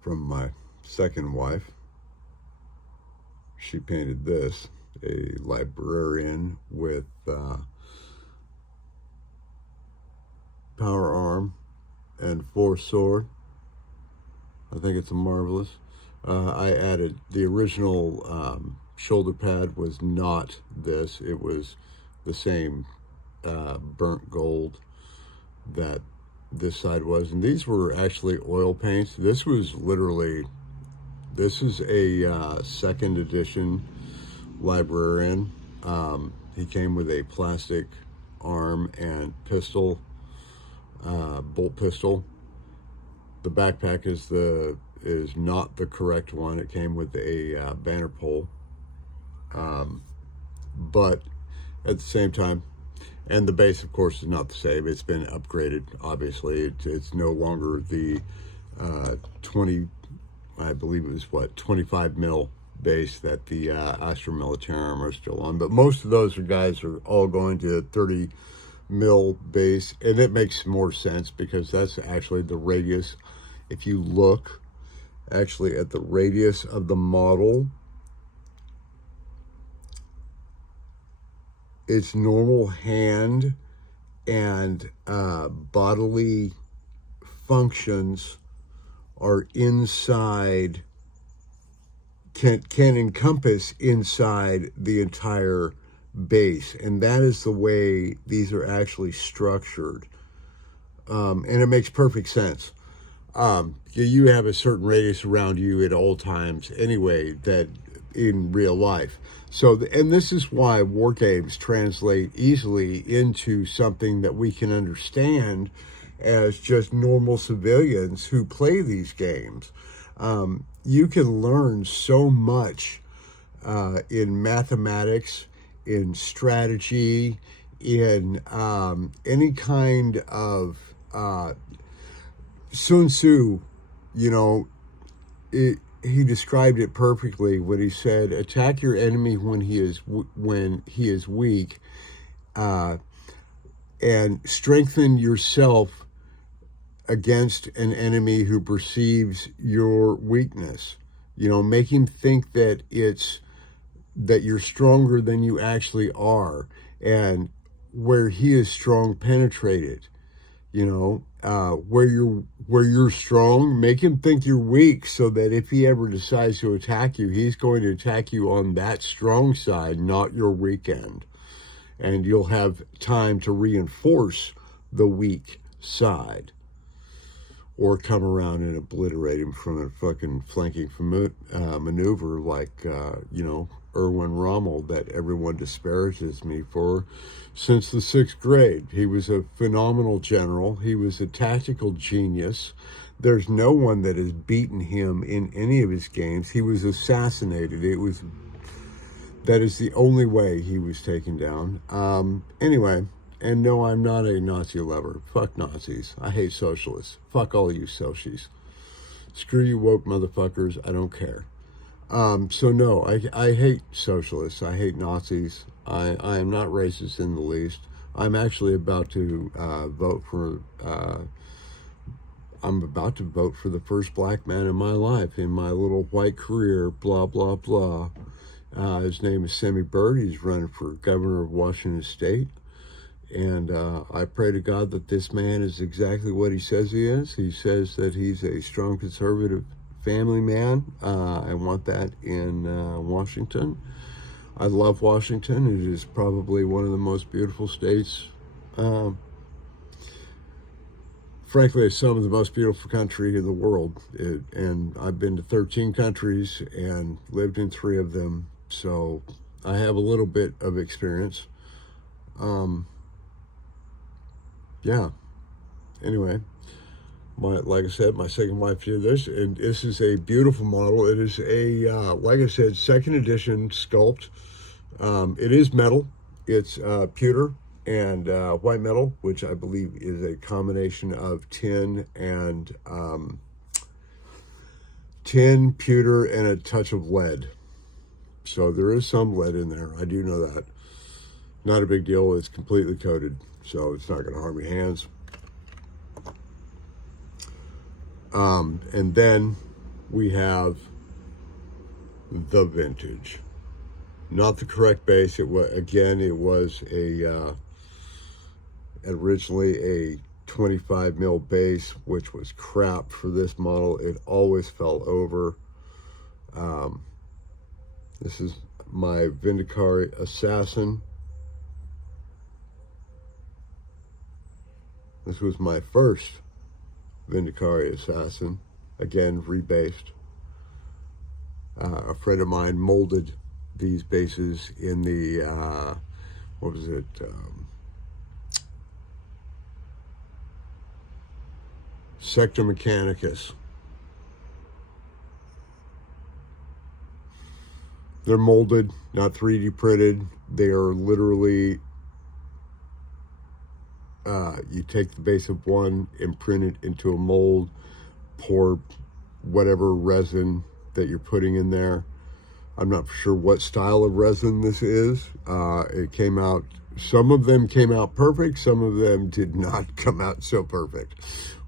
from my second wife. She painted this, a librarian with power arm and force sword. I think it's marvelous. I added the original shoulder pad was not this. It was the same burnt gold that this side was. And these were actually oil paints. This is a second edition librarian. He came with a plastic arm and pistol, bolt pistol. The backpack is not the correct one. It came with a banner pole, but at the same time, and the base, of course, is not the same. It's been upgraded. Obviously, it's no longer the 20. I believe it was 25 mil base that the Astra Militarum are still on. But most of those guys are all going to 30 mil base, and it makes more sense because that's actually the radius. If you look actually at the radius of the model, its normal hand and bodily functions are inside, can encompass inside the entire base, and that is the way these are actually structured, and it makes perfect sense. You have a certain radius around you at all times anyway, that in real life. So, and this is why war games translate easily into something that we can understand as just normal civilians who play these games. You can learn so much in mathematics, in strategy, in any kind of Sun Tzu, he described it perfectly when he said, "Attack your enemy when he is weak, and strengthen yourself against an enemy who perceives your weakness." Make him think that you're stronger than you actually are, and where he is strong, penetrate it. Where you're strong, make him think you're weak, so that if he ever decides to attack you, he's going to attack you on that strong side, not your weak end. And you'll have time to reinforce the weak side, or come around and obliterate him from a fucking flanking maneuver like, Erwin Rommel, that everyone disparages me for since the 6th grade. He was a phenomenal general. He was a tactical genius. There's no one that has beaten him in any of his games. He was assassinated. That is the only way he was taken down. Anyway, and no, I'm not a Nazi lover. Fuck Nazis. I hate socialists. Fuck all you socials. Screw you woke motherfuckers. I don't care. So no, I hate socialists. I hate Nazis. I am not racist in the least. I'm actually about to vote for the first black man in my life, in my little white career, blah, blah, blah. His name is Semi Bird. He's running for governor of Washington State. And I pray to God that this man is exactly what he says he is. He says that he's a strong conservative family man. I want that in Washington. I love Washington. It is probably one of the most beautiful states. Frankly, it's some of the most beautiful country in the world. And I've been to 13 countries and lived in 3 of them. So I have a little bit of experience. Yeah. Anyway, like I said, my second wife did this, and this is a beautiful model. It is a, like I said, second edition sculpt. It is metal. It's pewter and white metal, which I believe is a combination of tin, pewter, and a touch of lead. So there is some lead in there. I do know that. Not a big deal. It's completely coated, so it's not going to harm your hands. And then we have the vintage, not the correct base. It was, again, it was a originally a 25 mil base, which was crap for this model. It always fell over. This is my Vendicari Assassin. This was my first Vendicari Assassin, again rebased. A friend of mine molded these bases in the what was it? Sector Mechanicus. They're molded, not 3D printed. They are literally, you take the base of one and print it into a mold, pour whatever resin that you're putting in there. I'm not sure what style of resin this is. It came out, some of them came out perfect, some of them did not come out so perfect.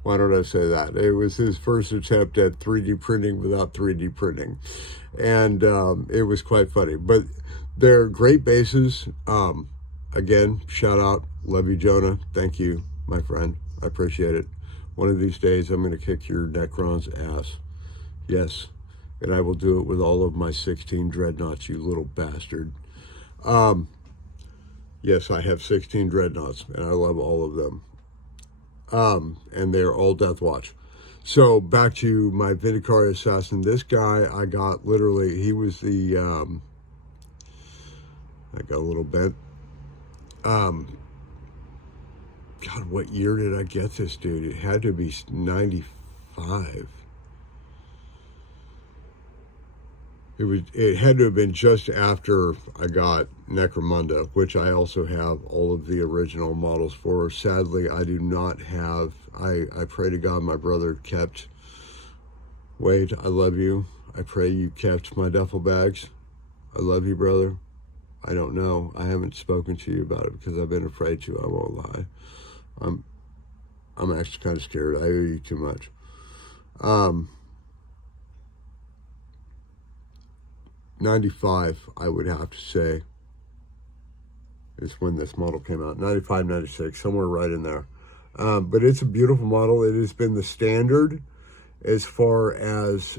Why don't I say that? It was his first attempt at 3D printing without 3D printing. And it was quite funny. But they're great bases. Again, shout out, love you, Jonah. Thank you, my friend. I appreciate it. One of these days, I'm going to kick your Necron's ass. Yes. And I will do it with all of my 16 dreadnoughts, you little bastard. Yes, I have 16 dreadnoughts, and I love all of them. And they're all Deathwatch. So back to my Vendicari Assassin. This guy I got literally, he was the, I got a little bent. God, what year did I get this dude? It had to be 95. It had to have been just after I got Necromunda, which I also have all of the original models for. Sadly, I do not have, I pray to God my brother kept, Wade, I love you. I pray you kept my duffel bags. I love you, brother. I don't know. I haven't spoken to you about it because I've been afraid to. I won't lie. I'm actually kind of scared. I owe you too much. 95, I would have to say, is when this model came out. 95, 96, somewhere right in there. But it's a beautiful model. It has been the standard as far as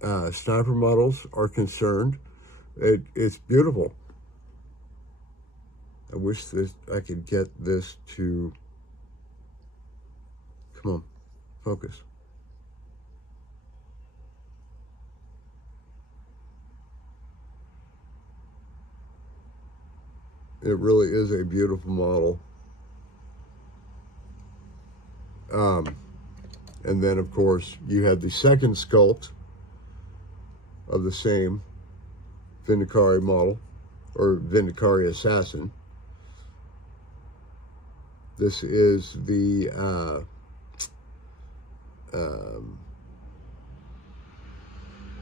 sniper models are concerned. It's beautiful. I wish I could get this to, come on, focus. It really is a beautiful model. And then, of course, you had the second sculpt of the same Vendicari model, or Vendicari Assassin. This is the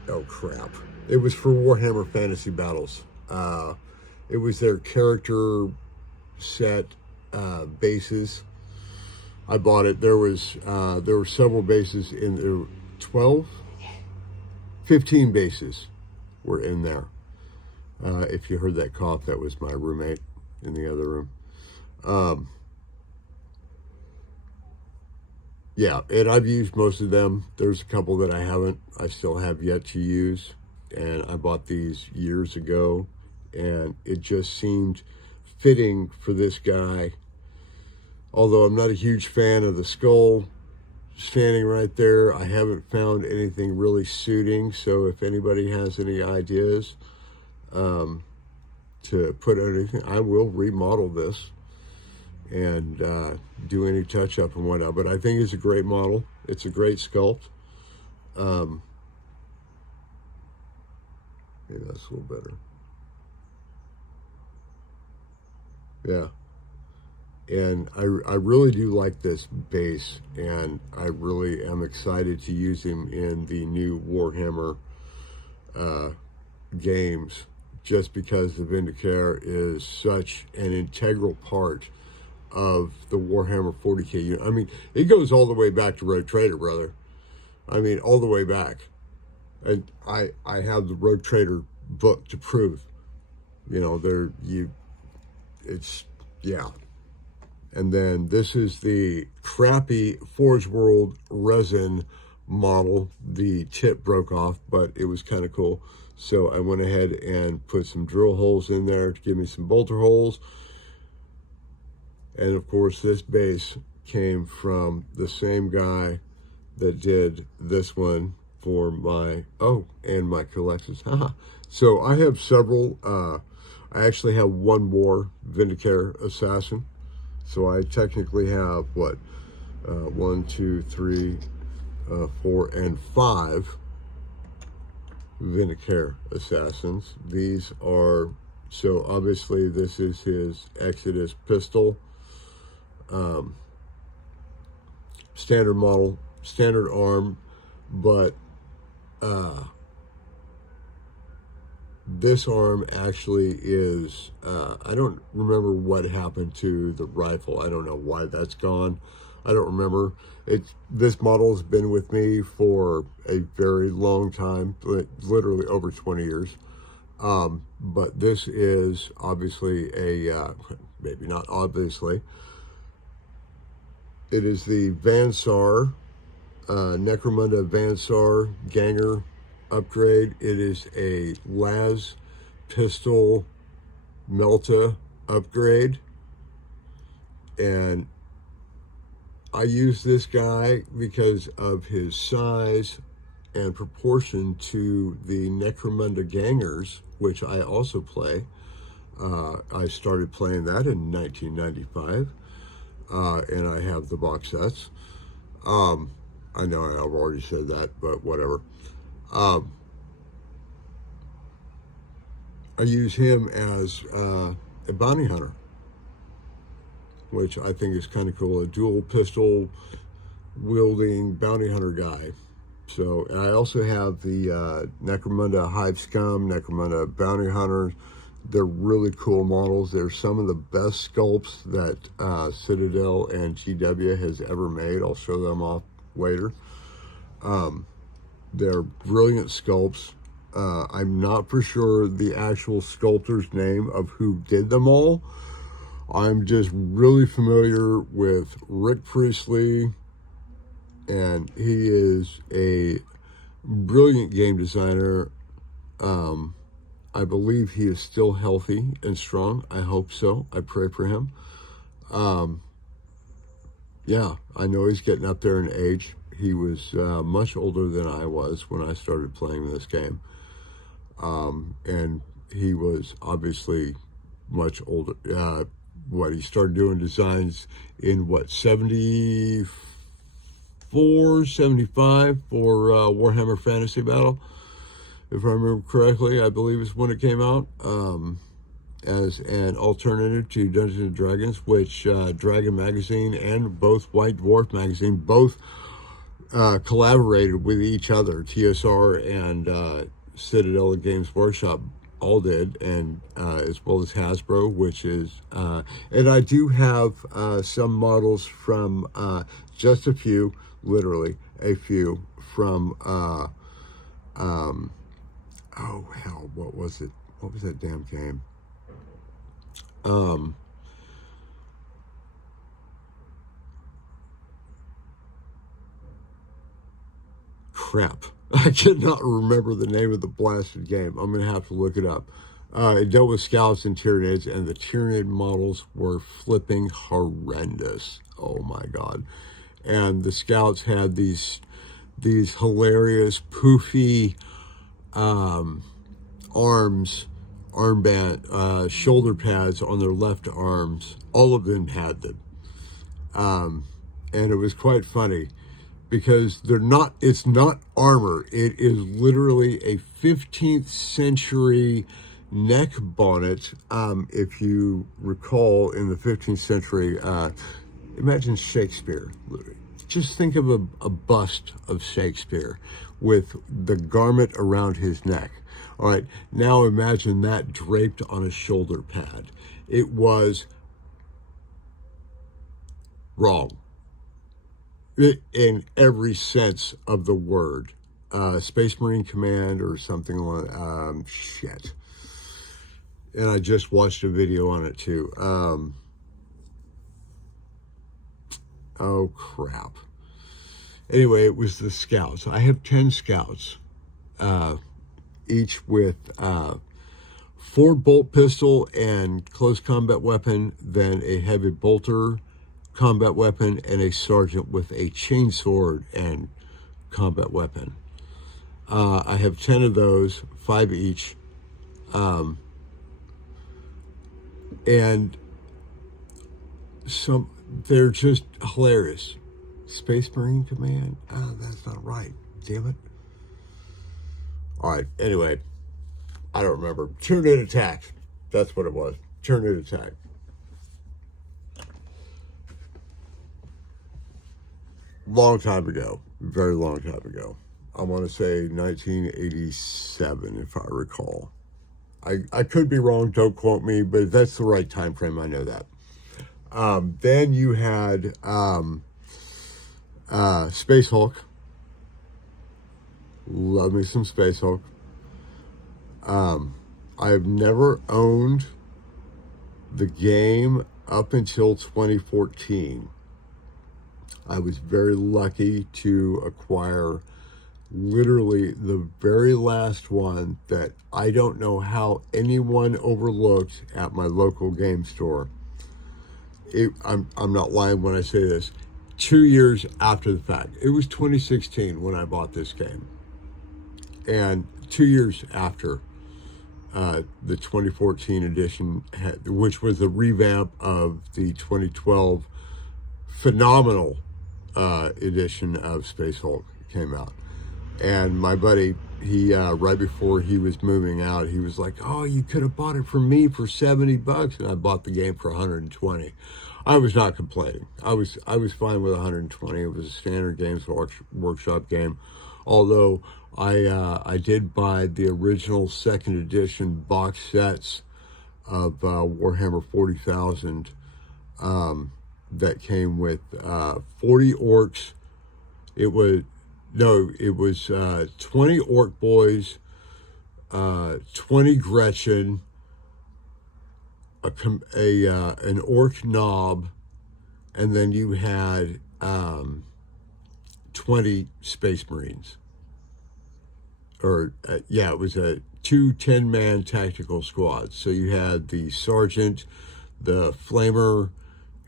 oh crap! It was for Warhammer Fantasy Battles. It was their character set bases. I bought it. There were several bases in there. 15 bases were in there. If you heard that cough, that was my roommate in the other room. Yeah, and I've used most of them. There's a couple that I still have yet to use. And I bought these years ago, and it just seemed fitting for this guy. Although I'm not a huge fan of the skull standing right there, I haven't found anything really suiting. So if anybody has any ideas to put anything, I will remodel this and do any touch-up and whatnot. But I think it's a great model. It's a great sculpt. Maybe that's a little better. Yeah. And I really do like this base, and I really am excited to use him in the new Warhammer games, just because the Vindicare is such an integral part of the Warhammer 40K unit. I mean, it goes all the way back to Rogue Trader, brother. I mean, all the way back. And I have the Rogue Trader book to prove. You know, it's, yeah. And then this is the crappy Forge World resin model. The tip broke off, but it was kind of cool. So I went ahead and put some drill holes in there to give me some bolter holes. And of course, this base came from the same guy that did this one for my, and my collections. So I have several. I actually have one more Vindicare Assassin. So I technically have what? 1, 2, 3, 4, and 5 Vindicare Assassins. These are, so obviously this is his Exodus pistol. Standard model, standard arm, but this arm actually is, I don't remember what happened to the rifle. I don't know why that's gone. I don't remember. This model has been with me for a very long time, literally over 20 years. But this is obviously maybe not obviously, it is the Vansar, Necromunda Vansar Ganger upgrade. It is a Las pistol Melta upgrade. And I use this guy because of his size and proportion to the Necromunda Gangers, which I also play. I started playing that in 1995. And I have the box sets. I know I've already said that, but whatever. I use him as a bounty hunter, which I think is kind of cool. A dual pistol wielding bounty hunter guy. So, and I also have the Necromunda Hive Scum, Necromunda Bounty Hunters. They're really cool models. They're some of the best sculpts that Citadel and GW has ever made. I'll show them off later. They're brilliant sculpts. I'm not for sure the actual sculptor's name of who did them all. I'm just really familiar with Rick Priestley, and he is a brilliant game designer. I believe he is still healthy and strong. I hope so. I pray for him. Yeah, I know he's getting up there in age. He was much older than I was when I started playing this game. And he was obviously much older. He started doing designs in 74, 75 for Warhammer Fantasy Battle. If I remember correctly, I believe is when it came out, as an alternative to Dungeons and Dragons, which Dragon Magazine and both White Dwarf Magazine both collaborated with each other. TSR and Citadel Games Workshop all did, and as well as Hasbro, which is, and I do have some models from just a few, literally a few, from oh hell, what was it? What was that damn game? Crap. I cannot remember the name of the blasted game. I'm going to have to look it up. It dealt with scouts and Tyranids, and the Tyranid models were flipping horrendous. Oh my god. And the scouts had these hilarious poofy arms, armband, shoulder pads on their left arms. All of them had them. And it was quite funny because it's not armor. It is literally a 15th century neck bonnet. If you recall, in the 15th century, imagine Shakespeare. Just think of a bust of Shakespeare with the garment around his neck. All right, now imagine that draped on a shoulder pad. It was wrong. in every sense of the word. Space Marine Command or something like shit. And I just watched a video on it too. Oh crap. Anyway, it was the Scouts. I have 10 Scouts, each with 4 bolt pistol and close combat weapon, then a heavy bolter combat weapon, and a sergeant with a chainsword and combat weapon. I have 10 of those, 5 each. And they're just hilarious. Space Marine Command? Oh, that's not right. Damn it. All right, anyway, I don't remember. Tyranid Attack. That's what it was. Tyranid Attack. Long time ago. Very long time ago. I want to say 1987, if I recall. I could be wrong, don't quote me, but that's the right time frame, I know that. Then you had Space Hulk. Love me some Space Hulk. I've never owned the game up until 2014. I was very lucky to acquire literally the very last one that I don't know how anyone overlooked at my local game store. I'm not lying when I say this. 2 years after the fact. It was 2016 when I bought this game. And 2 years after the 2014 edition, which was a revamp of the 2012 phenomenal edition of Space Hulk came out. And my buddy, he right before he was moving out, he was like, "Oh, you could have bought it for me for $70," and I bought the game for 120. I was not complaining. I was fine with 120. It was a standard Games Workshop game, although I did buy the original second edition box sets of Warhammer 40,000 that came with 40 orcs. It was 20 orc boys, 20 Gretchen, an orc knob, and then you had 20 Space Marines. Or it was two 10-man tactical squads. So you had the sergeant, the flamer,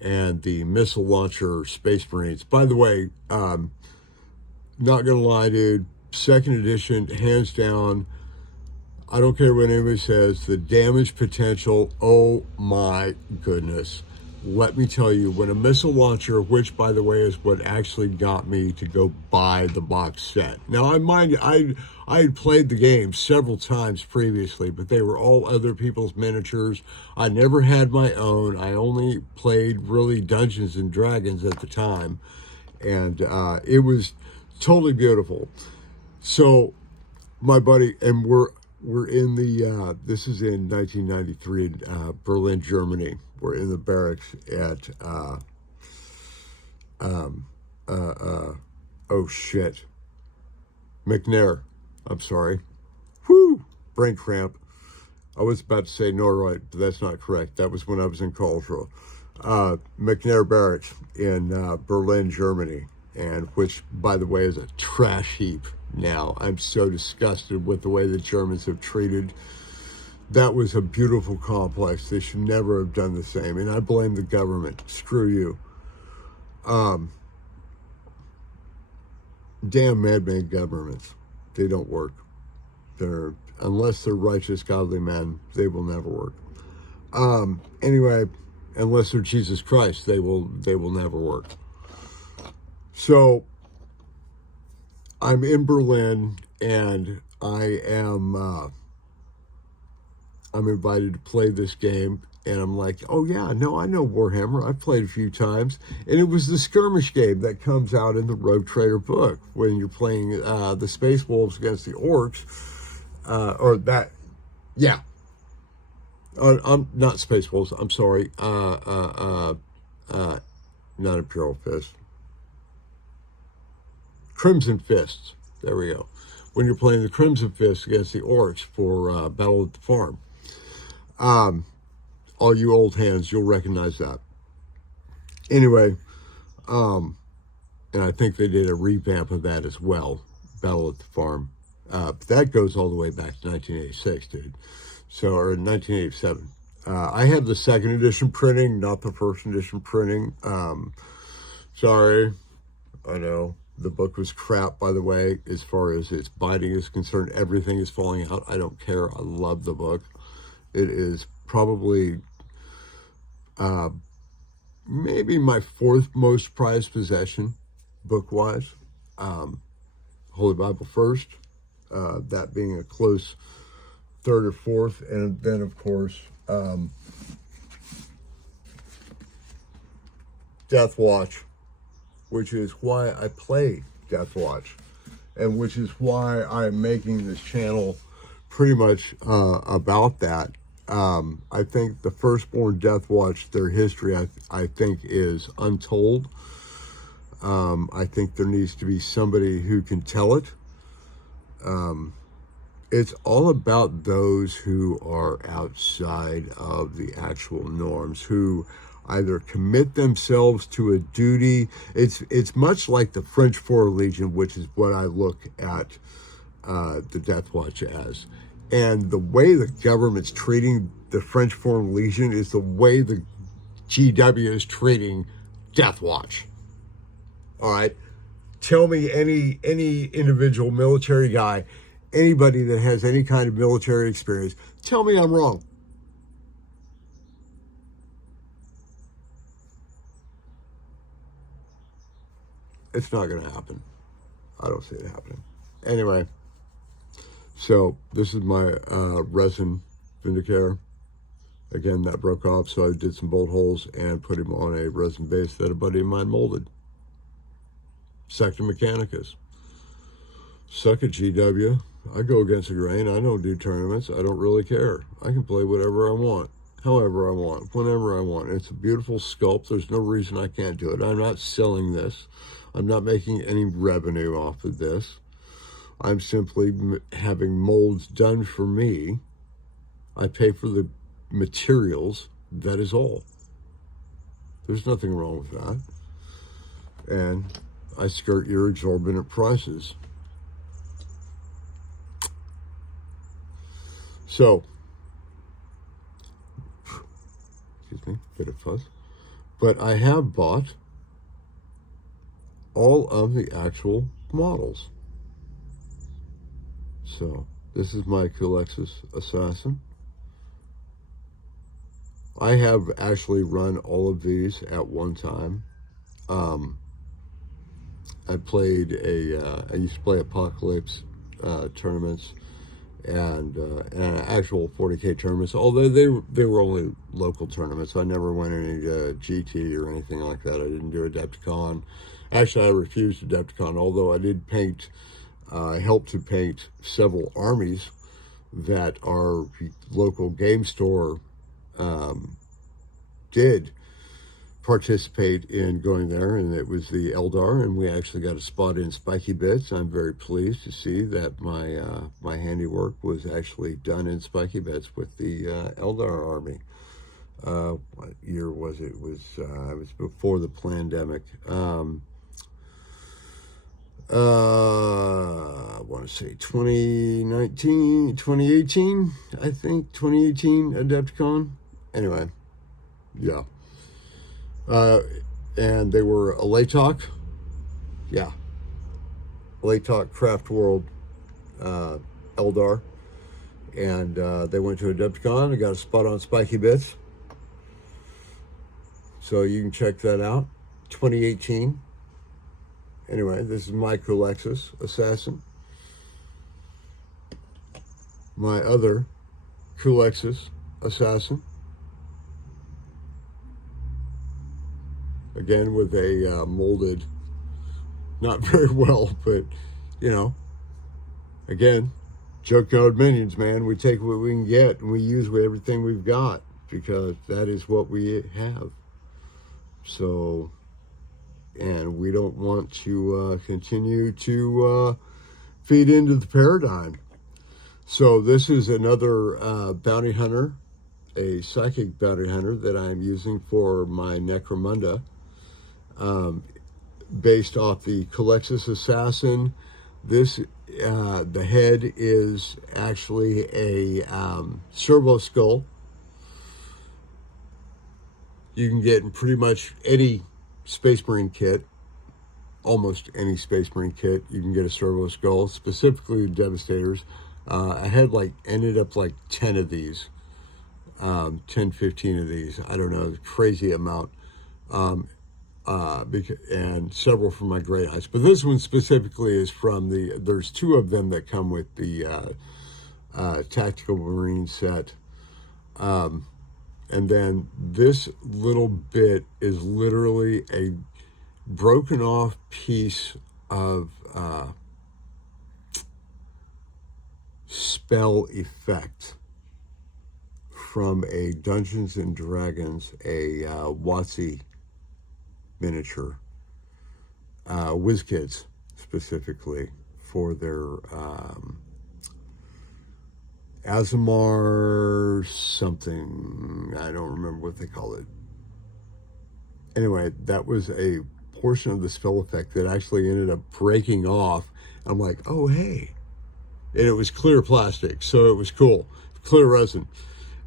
and the missile launcher Space Marines. By the way, not gonna lie, dude, second edition, hands down, I don't care what anybody says, the damage potential, oh my goodness. Let me tell you, when a missile launcher, which by the way is what actually got me to go buy the box set. Now I had played the game several times previously, but they were all other people's miniatures. I never had my own. I only played really Dungeons and Dragons at the time. And it was totally beautiful. So my buddy, and we're in the this is in 1993 in Berlin, Germany. We're in the barracks at oh shit, McNair. I'm sorry. Whew, brain cramp. I was about to say Norway, but that's not correct. That was when I was in Karlsruhe. McNair Barracks in Berlin, Germany, and which, by the way, is a trash heap now. I'm so disgusted with the way the Germans have treated. That was a beautiful complex. They should never have done the same, and I blame the government. Screw you. Damn man-made governments. They don't work. Unless they're righteous, godly men, they will never work. Anyway, unless they're Jesus Christ, they will never work. So I'm in Berlin, and I'm invited to play this game, and I'm like, oh yeah, no, I know Warhammer. I've played a few times, and it was the skirmish game that comes out in the Rogue Trader book when you're playing the Space Wolves against the Orcs, or that, yeah. I'm not Space Wolves. I'm sorry. Not Imperial Fist. Crimson Fists. There we go. When you're playing the Crimson Fist against the Orcs for Battle at the Farm. All you old hands, you'll recognize that. Anyway, and I think they did a revamp of that as well, Battle at the Farm. But that goes all the way back to 1986, dude. So, or 1987. I have the second edition printing, not the first edition printing. Sorry, I know. The book was crap, by the way, as far as its binding is concerned. Everything is falling out. I don't care. I love the book. It is probably maybe my fourth most prized possession, book-wise. Holy Bible first, that being a close third or fourth, and then, of course, Death Watch, which is why I play Death Watch, and which is why I'm making this channel pretty much about that. I think the Firstborn Death Watch, their history, I think is untold. I think there needs to be somebody who can tell it. It's all about those who are outside of the actual norms, who either commit themselves to a duty. It's much like the French Foreign Legion, which is what I look at the Death Watch as. And the way the government's treating the French Foreign Legion is the way the GW is treating Death Watch. All right? Tell me any individual military guy, anybody that has any kind of military experience, tell me I'm wrong. It's not going to happen. I don't see it happening. Anyway, so this is my resin Vindicator. Again, that broke off, so I did some bolt holes and put him on a resin base that a buddy of mine molded. Sector Mechanicus. Suck it, GW. I go against the grain. I don't do tournaments. I don't really care. I can play whatever I want, however I want, whenever I want. It's a beautiful sculpt. There's no reason I can't do it. I'm not selling this. I'm not making any revenue off of this. I'm simply having molds done for me. I pay for the materials. That is all. There's nothing wrong with that. And I skirt your exorbitant prices. So, excuse me, bit of fuzz. But I have bought all of the actual models. So, this is my Culexus Assassin. I have actually run all of these at one time. I played I used to play Apocalypse tournaments and actual 40K tournaments, although they were only local tournaments. I never went any GT or anything like that. I didn't do Adepticon. Actually, I refused Adepticon, although I did paint, I helped to paint several armies that our local game store did participate in going there, and it was the Eldar, and we actually got a spot in Spiky Bits. I'm very pleased to see that my my handiwork was actually done in Spiky Bits with the Eldar army. What year was it? It was before the pandemic. I want to say 2019, 2018, I think, 2018 Adepticon. Anyway, yeah. And they were a Latok. Yeah. Latok Craft World Eldar. And they went to Adepticon and got a spot on Spiky Bits. So you can check that out. 2018. Anyway, this is my Culexus Assassin. My other Culexus Assassin. Again, with a molded, not very well, but, you know, again, junkyard minions, man. We take what we can get and we use everything we've got because that is what we have. So, and we don't want to continue to feed into the paradigm. So this is another bounty hunter, a psychic bounty hunter that I'm using for my Necromunda, based off the Calexis Assassin. This, the head is actually a servo skull. You can get in pretty much any Space Marine kit, almost any Space Marine kit, you can get a servo skull, specifically Devastators. I had ended up 10 of these, 10, 15 of these. I don't know, crazy amount. And several from my Great Eyes. But this one specifically is from there's two of them that come with the Tactical Marine set. And then this little bit is literally a broken off piece of spell effect from a Dungeons and Dragons, a WotC miniature, WizKids specifically, for their Azamar something. I don't remember what they call it. Anyway, that was a portion of the spell effect that actually ended up breaking off. I'm like, oh, hey. And it was clear plastic, so it was cool. Clear resin.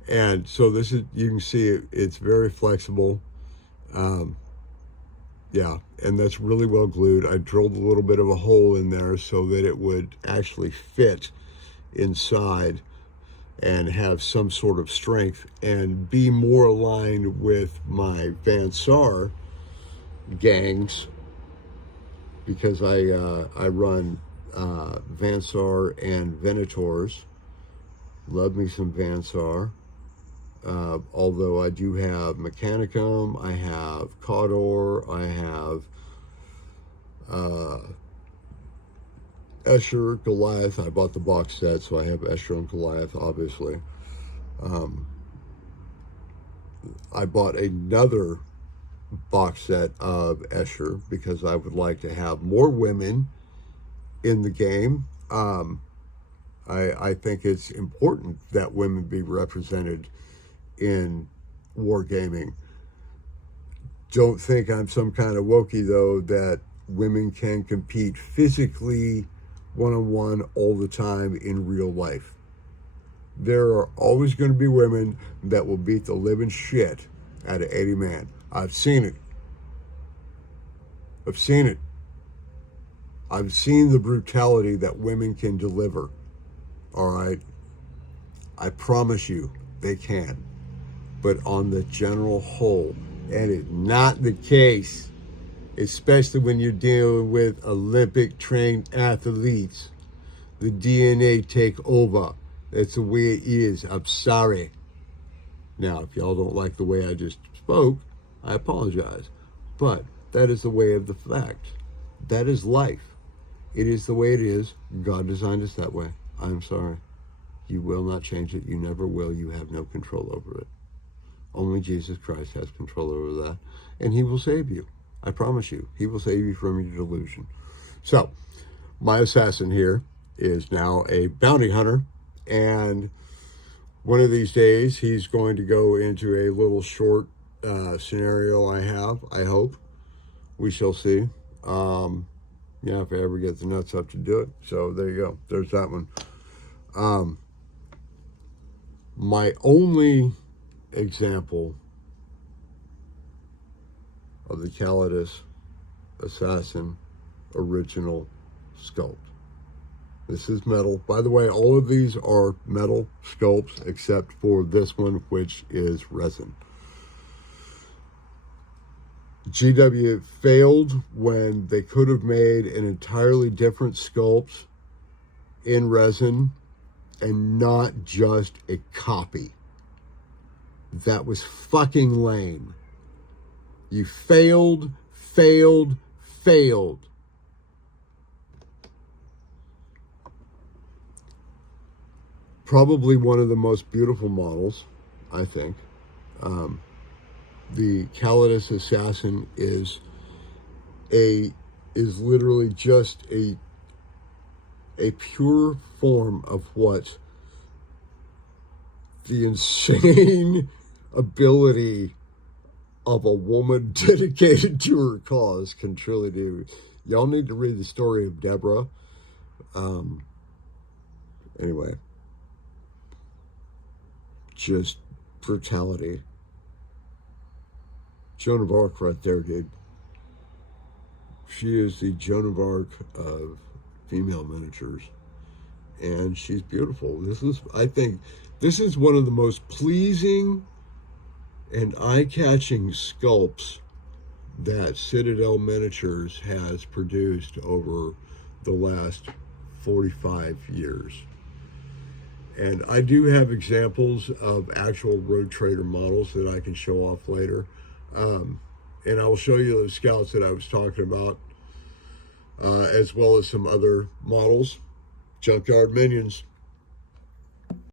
And so this is, you can see it's very flexible. Yeah, and that's really well glued. I drilled a little bit of a hole in there so that it would actually fit inside and have some sort of strength and be more aligned with my Van Saar gangs, because I run Van Saar and Venators. Love me some Van Saar. Although I do have Mechanicum, I have Cawdor, I have Escher, Goliath. I bought the box set, so I have Escher and Goliath, obviously. I bought another box set of Escher because I would like to have more women in the game. I think it's important that women be represented in wargaming. Don't think I'm some kind of wokey, though, that women can compete physically one-on-one all the time in real life. There are always going to be women that will beat the living shit out of any man. I've seen it. I've seen it. I've seen the brutality that women can deliver. All right? I promise you, they can. But on the general whole, that is not the case, especially when you're dealing with Olympic trained athletes. The DNA take over. That's the way it is. I'm sorry. Now, if y'all don't like the way I just spoke, I apologize. But that is the way of the fact. That is life. It is the way it is. God designed us that way. I'm sorry. You will not change it. You never will. You have no control over it. Only Jesus Christ has control over that. And he will save you. I promise you. He will save you from your delusion. So, my assassin here is now a bounty hunter. And one of these days, he's going to go into a little short scenario I have, I hope. We shall see. Yeah, if I ever get the nuts up to do it. So, there you go. There's that one. My only example of the Calidus Assassin original sculpt. This is metal. By the way, all of these are metal sculpts except for this one, which is resin. GW failed when they could have made an entirely different sculpt in resin and not just a copy. That was fucking lame. You failed. Probably one of the most beautiful models, I think. The Calidus Assassin is a is literally just a pure form of what the insane ability of a woman dedicated to her cause can truly do. Y'all need to read the story of Deborah. Anyway, just brutality. Joan of Arc right there, dude. She is the Joan of Arc of female miniatures. And she's beautiful. I think, this is one of the most pleasing and eye-catching sculpts that Citadel Miniatures has produced over the last 45 years. And I do have examples of actual Road Trader models that I can show off later. And I will show you those scouts that I was talking about, as well as some other models. Junkyard Minions.